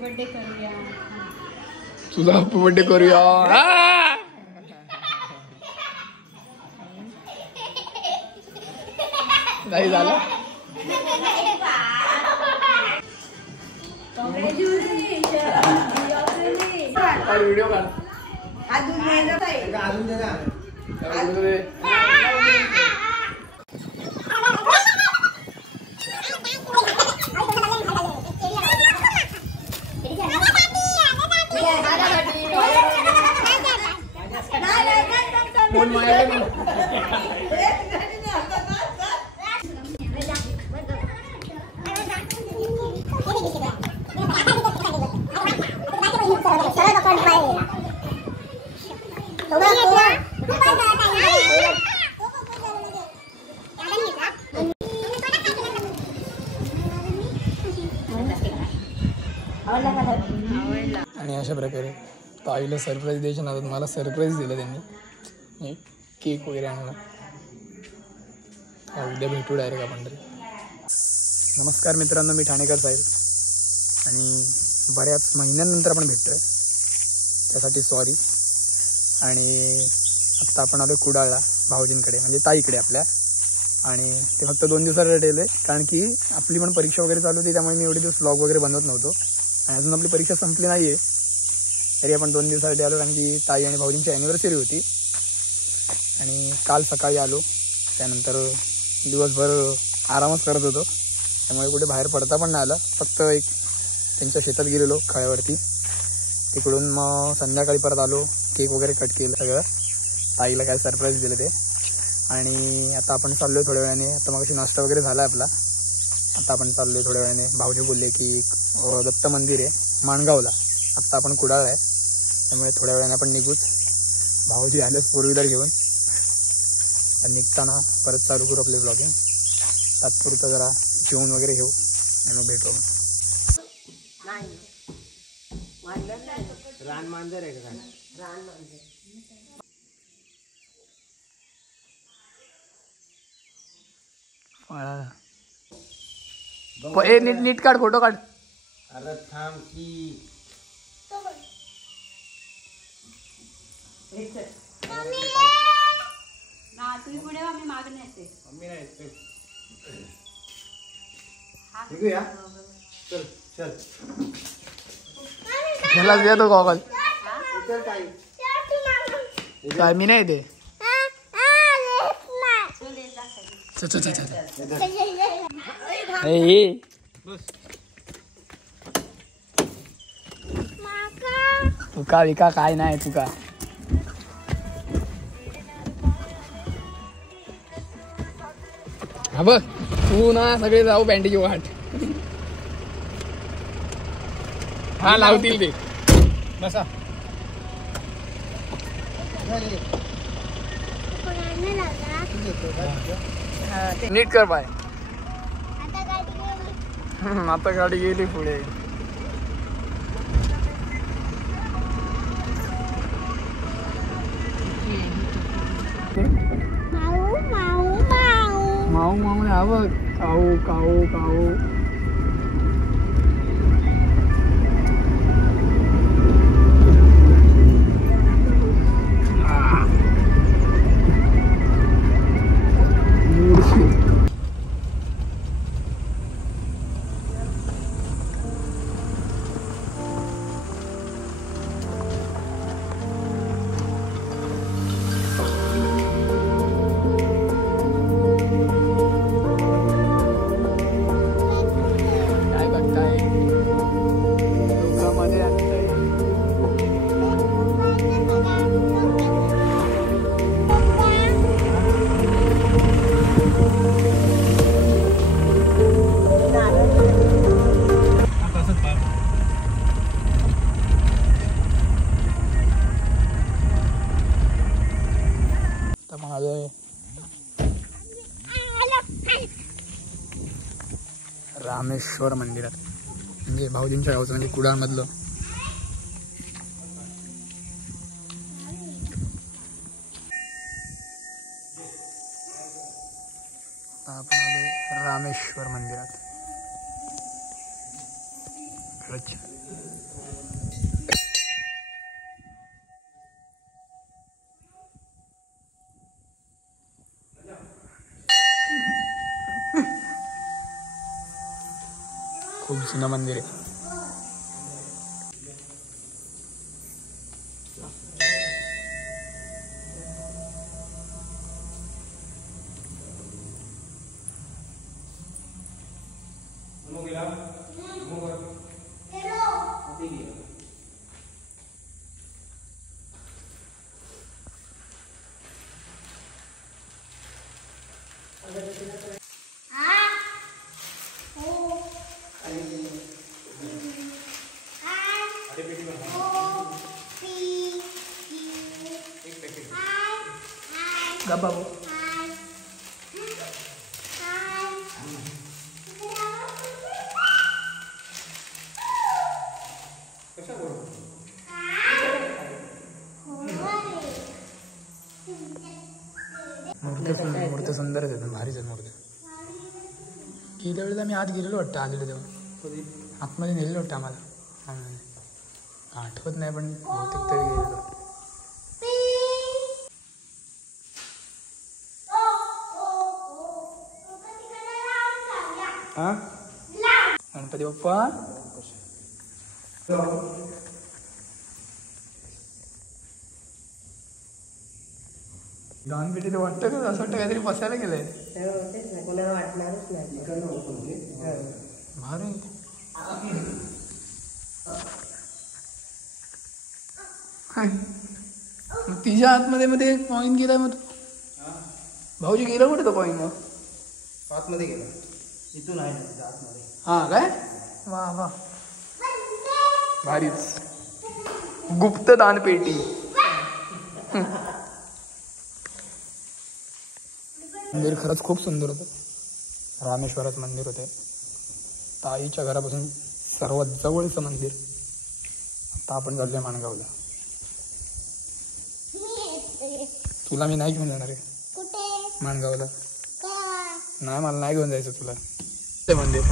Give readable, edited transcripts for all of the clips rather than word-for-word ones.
Birthday करूया. तुझा happy birthday करूया. नाही झालं. व्हिडिओ काढ. आणि अशा प्रकारे ताईला सरप्राईज द्यायच्या नादात मला सरप्राईज दिलं त्यांनी. केक वगैरे आणला. उद्या भेटू डायरेक्ट आपण तरी. नमस्कार मित्रांनो, मी ठाणेकर साहेब आणि बऱ्याच महिन्यांनंतर आपण भेटतोय त्यासाठी सॉरी. आणि आत्ता आपण आलो कुडाळला भाऊजींकडे म्हणजे ताईकडे आपल्या. आणि ते फक्त 2 दिवसासाठी गेले कारण की आपली पण परीक्षा वगैरे चालू होती, त्यामुळे मी एवढे दिवस व्लॉग वगैरे बनवत नव्हतो. आणि अजून आपली परीक्षा संपली नाही आहे तरी आपण 2 दिवसासाठी आलो कारण की ताई आणि भाऊजींची ॲनिव्हर्सरी होती. आणि काल सकाळी आलो, त्यानंतर दिवसभर आरामच करत होतो, त्यामुळे कुठे बाहेर पडता पण नाही आलं. फक्त एक त्यांच्या शेतात गेलेलो खळ्यावरती, तिकडून मग संध्याकाळी परत आलो, केक वगैरे कट केलं सगळं, ताईला काय सरप्राईज दिलं ते. आणि आता आपण चाललो आहे थोड्या वेळाने. आता मग नाश्ता वगैरे झाला आहे आपला. आता आपण चाललो आहे थोड्या वेळाने. भाऊजी बोलले की दत्त मंदिर आहे माणगावला. आत्ता आपण कुडाळ आहे त्यामुळे थोड्या वेळाने आपण निघूच. भाऊजी आलेच 4 व्हीलर घेऊन. निघताना परत चालू करू आपले ब्लॉगिंग. तात्पुरतं जरा जेवण वगैरे घेऊ आणि मग भेटू. रान मांजर आहे का? नीट काढ, फोटो काढ. अरे थांब की तुम्ही पुढे आम्ही मागे नाही. मम्मी नाही निघूया. चल चल ह्यालाच देतो गॉगल. चल काय मी नाही ते. तुका विका काय नाही तुका. हा बघ तू ना सगळे जाऊ बँडेज वाट. हा लावतील ते. बसा नीट कर बाय. आता गाडी गेली पुढे. माऊ माऊ हा बघ. काऊ काऊ काऊ. रामेश्वर मंदिरात म्हणजे भाऊजींच्या गावचं म्हणजे कुडाळमधलं. आपण आलो रामेश्वर मंदिरात. खूप जुनं मंदिर आहे. बाबू मूर्ती सुंदरच आहेत, भारीच आहेत मूर्ती. गेल्या वेळेला आम्ही आत गेलेलो वाटतं, आलेलो तेव्हा आतमध्ये नेलेलो वाटतं आम्हाला, आठवत नाही पण बहुतेक तरी गेलेलो. गणपती बाप्पा दान पेटी तर वाटतं का असं वाटतं काहीतरी बसायला गेलंय. कोणाला वाटणारच नाही. भारी. तिच्या आतमध्ये मध्ये कॉईन गेलाय. मग भाऊजी गेला कुठे तो कॉईन? मग आतमध्ये गेला, इथून आहे आतमध्ये. हा काय, वा वा, भारीच. गुप्त दानपेटी. मंदिर खरंच खूप सुंदर होतं. रामेश्वराचं मंदिर होतं. ताईच्या घरापासून सर्वात जवळचं मंदिर. आता आपण चाललोय माणगावला. तुला मी नाही घेऊन जाणार आहे माणगावला. नाही, मला नाही घेऊन जायचं तुला ते मंदिर.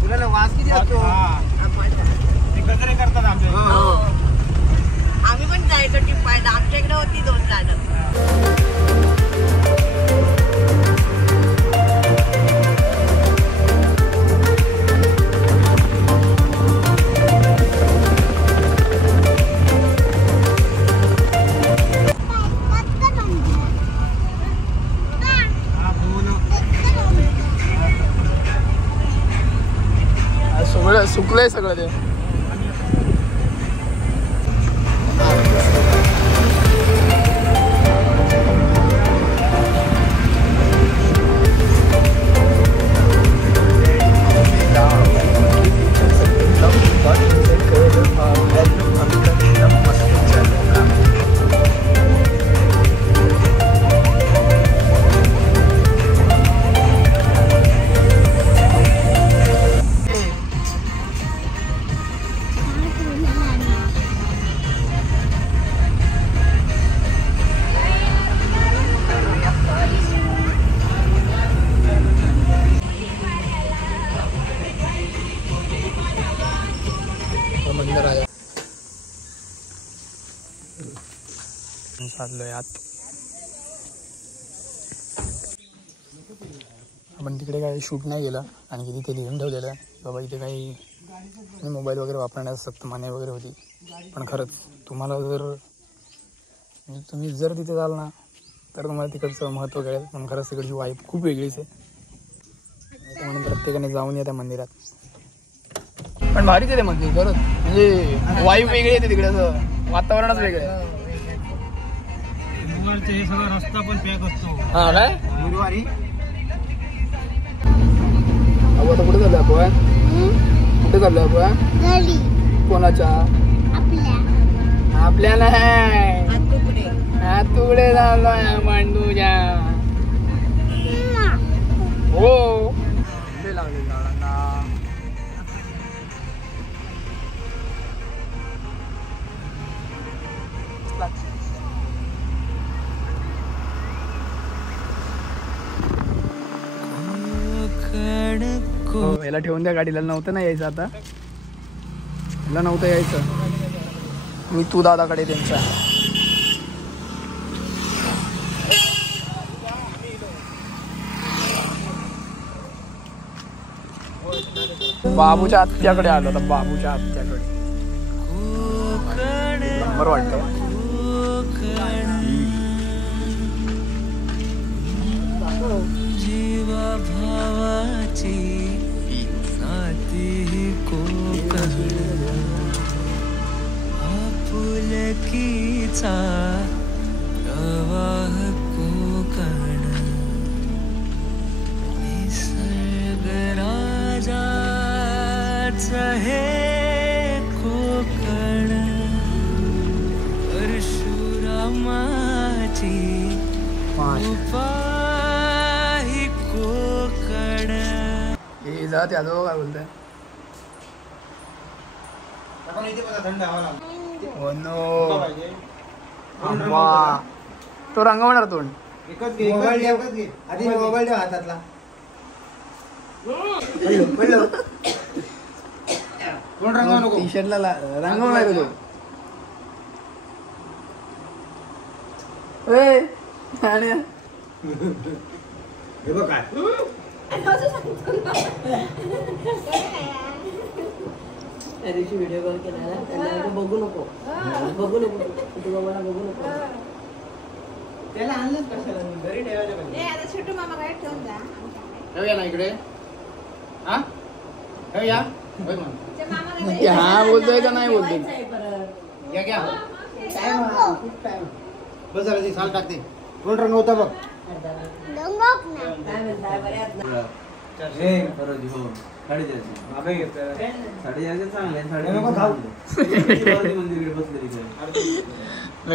तुला वास किती असतो? ते गजरे करतात आमच्या. आम्ही पण जायचो टिपायला. आमच्याकडे होती 2 झाडं. सुकलंय सगळं ते. चाललोय आत. आपण तिकडे काही शूट नाही केलं आणि की तिथे लिहून ठेवलेलं बाबा इथे काही मोबाईल वगैरे वापरण्यास सक्त मनाई वगैरे होती. पण खरंच तुम्हाला तुम्ही जर तिथे जाल ना तर तुम्हाला तिकडचं महत्त्व कळेल. पण खरंच तिकडची वाईब खूप वेगळीच आहे. म्हणून प्रत्येकाने जाऊन या त्या मंदिरात. पण भारीच आहे ते मंदिर खरंच. म्हणजे वाईब वेगळी येते तिकडे, असं वातावरणच वेगळं आहे. हे सगळा रस्ता पण पॅक असतो. हा काय गुरुवारी आता कुठे चाललोय आपण? कुठे चाललोय आपण? कोणाच्या? आपल्या नाही. तुडे झालोय मांडूच्या हो ते लागले झाडांना. हो, याला ठेवून द्या गाडीला. नव्हतं ना यायचं आता, याला नव्हतं यायचं. मी तू दादाकडे त्यांच्या बाबूच्या आत्याकडे आलो होता. बाबूच्या आत्याकडे नंबर वाटतं. जीवा भावाची नाती कोकण आपुलकीचा प्रवाह कोकण निसर्ग राजाचा हे कोकण परशुरामाची उपाही कोकण. हे जा त्याजो काय बोलतंय. थंड हवा हो नो वा तो रंगवणार तोंड. एकच घे आधी मोबाईल ठेव हातातला. कोण रंगवा नको. टी शर्टला रंगवणार तो. हे बघ काय त्या दिवशी व्हिडिओ कॉल केला ना, त्यांना बघू नको बघू नको तुझ्या मला बघू नको. त्याला आणलंच कशाला घरी ठेवायचं पाहिजे. आता छोटू मामा काय ठेवून जा. ठेवूया ना इकडे. हा ठेवूया. हा बोलतोय का नाही बोलतोय. या घ्या. बस झालं ती साल टाकते. कोण रंग होता बघ.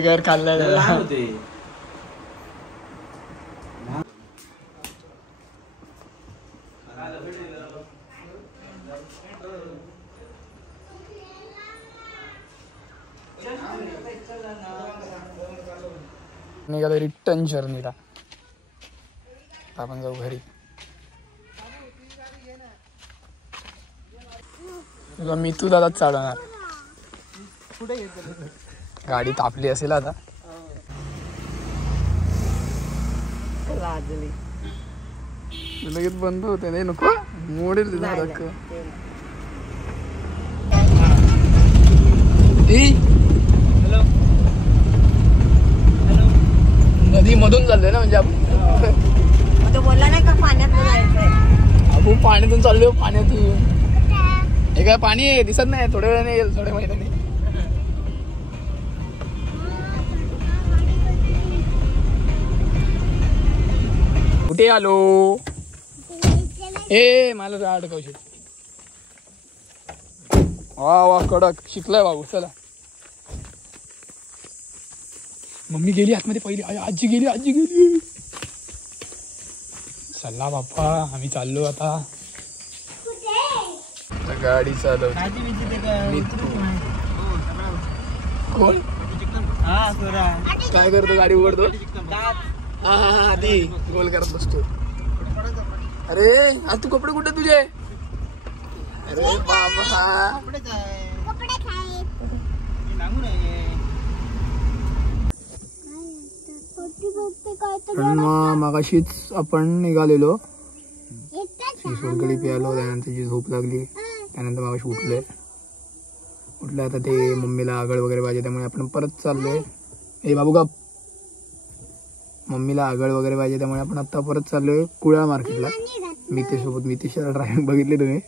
घर खाल्लं निघालो रिटर्न जर्नीला. आपण जाऊ घरी. मी तू दादा चालवणार. गाडी तापली असेल आता. लगेच बंद होते नाही नको मोडेल नदी मधून चाललोय ना म्हणजे आपण. तो बोलला नाही का पाण्यातून जायचंय. आपण पाण्यातून चाललोय. पाण्यातून हे काय पाणी आहे दिसत नाही. थोड्या वेळाने येईल. थोड्या महिन्याने कुठे आलो. ए मला अडकवशील. वा वा कडक शिकलाय बाबू. चला मम्मी गेली आतमध्ये पहिली. आजी गेली. चला बाप्पा आम्ही चाललो आता. गाडी चालव. कोण काय करतो. गाडी उघडतो. हा हा हा ती गोल करत बसतो. अरे आज तू कपडे कुठे तुझे. अरे बाबा मगाशीच आपण निघालेलो. सोलकडी प्यालो. त्यानंतर त्याची झोप लागली. त्यानंतर मगाशी उठलं आता ते मम्मीला आगळ वगैरे पाहिजे त्यामुळे आपण परत चाललोय. ए बाबू का मम्मीला आगळ वगैरे पाहिजे त्यामुळे आपण आता परत चाललोय कुळा मार्केटला. मितेशला ड्रायव्हिंग बघितली तुम्ही.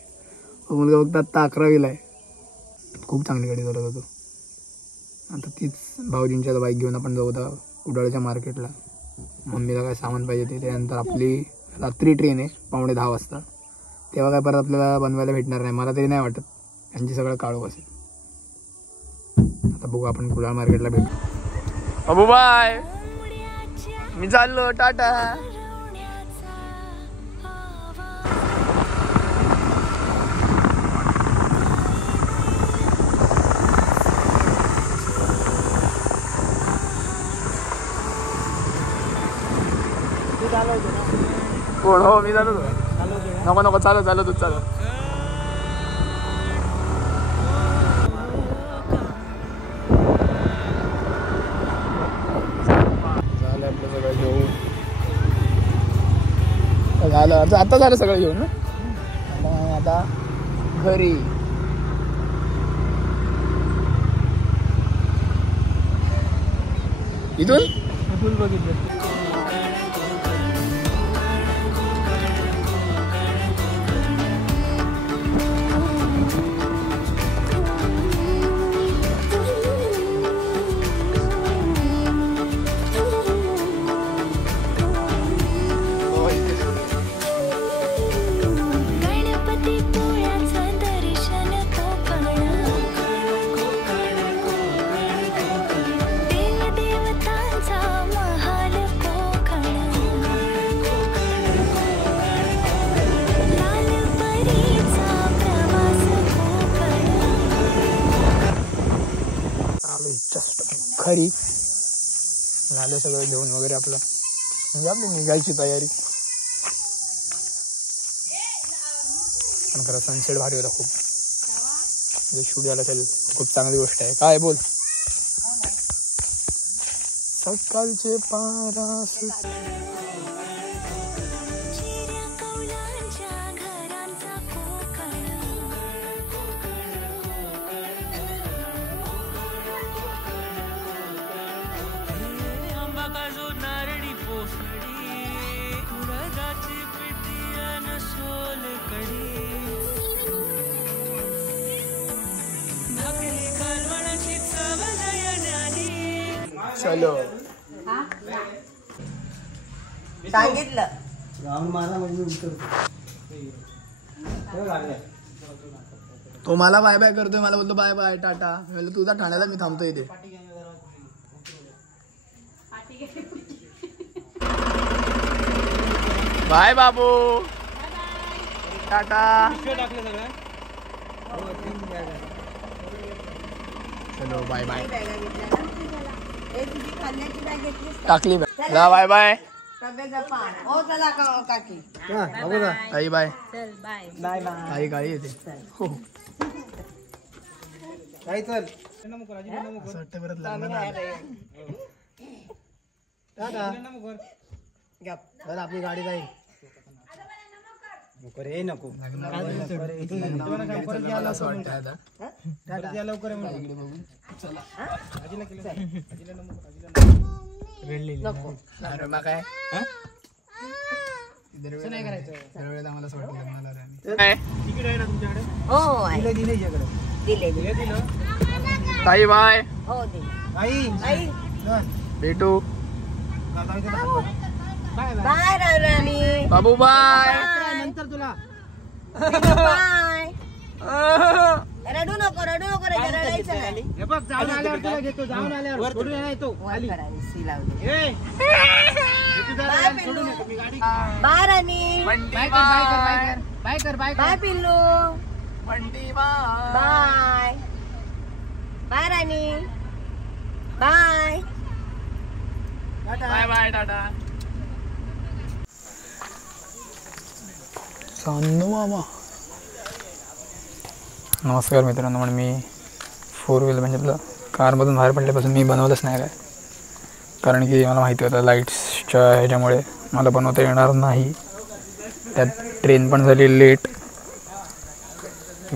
मुलगा फक्त आत्ता 11वीला आहे. खूप चांगली गाडी चालवत होतो. आता तीच भाऊजींच्या बाईक घेऊन आपण जाऊ होता कुडाळच्या मार्केटला. मम्मीला काय सामान पाहिजे ते. त्यानंतर आपली रात्री ट्रेन आहे 9:15 वाजता. तेव्हा काय परत आपल्याला बनवायला भेटणार नाही. मला तरी नाही वाटत. यांची सगळं काळोख असेल. आता बघू आपण कुडाळ मार्केटला भेटू. बाबू बाय, मी चाललो, टाटा. कोण? हो मी चालू. नको नको, चालू चालू, तू चालू. झालं आपलं सगळं घेऊन. झालं आता झालं सगळं घेऊन ना. आता घरी. इथून बघितलं. खरी झालं सगळं घेऊन वगैरे आपलं, म्हणजे आपली निघायची तयारी. पण खरं सनसेट भारी होता खूप. म्हणजे शूट झालं असेल खूप चांगली गोष्ट आहे. काय बोल. सकाळचे पारा चलो. सांगितलं तो मला बाय बाय करतोय, मला बोलतो बाय बाय टाटा. मी तुझा ठाण्याला मी थांबतोय इथे. बाय बाबू, टाटा. चलो बाय बाय. टाकली बॅग. Bye bye. हो चला काकी. आई बाय. Bye bye. आई गाडी येते. हो चल. असं वाटतं परत लग्न आपली गाडी जाईल. नको रे नको. असं वाटतं आता. लवकर अरे मग काय नाही करायचं. आम्हाला असं वाटतं लग्नाला तिकीट आहे ना तुमच्याकडे? हो दिले. ताई बाय. हो दिले. आई भेटू. बाय राणी. बाबू बाय. नंतर तुला बाय. रडू नको रडायचं नाही. हे बघ, जाऊन आल्यावर तुला घेतो. जाऊन आल्यावर सोडून येतो खाली. बाय राणी. बाय कर. बाय पिल्लू. बाय. बाय राणी. Bye. Bye bye tata. Chandu मामा. नमस्कार मित्रांनो. म्हणून मी 4 व्हीलर म्हणजे आपलं कारमधून बाहेर पडल्यापासून मी बनवलंच नाही काय, कारण की मला माहिती होतं लाईट्सच्या ह्याच्यामुळे मला बनवता येणार नाही. त्यात ट्रेन पण झाली लेट.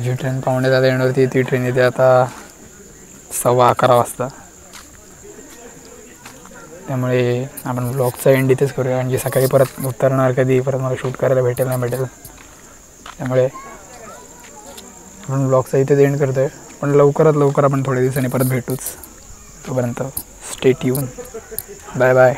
जी ट्रेन 9:15 येणार होती ती ट्रेन येते आता 11:15 वाजता. त्यामुळे आपण ब्लॉगचा एंड इथेच करूया, म्हणजे सकाळी परत उतरणार कधी, परत मला शूट करायला भेटेल नाही भेटेल. त्यामुळे आपण ब्लॉगचा इथेच एंड करतो आहे. पण लवकरात लवकर आपण थोड्या दिवसांनी परत भेटूच. तोपर्यंत स्टे ट्यून. Bye bye.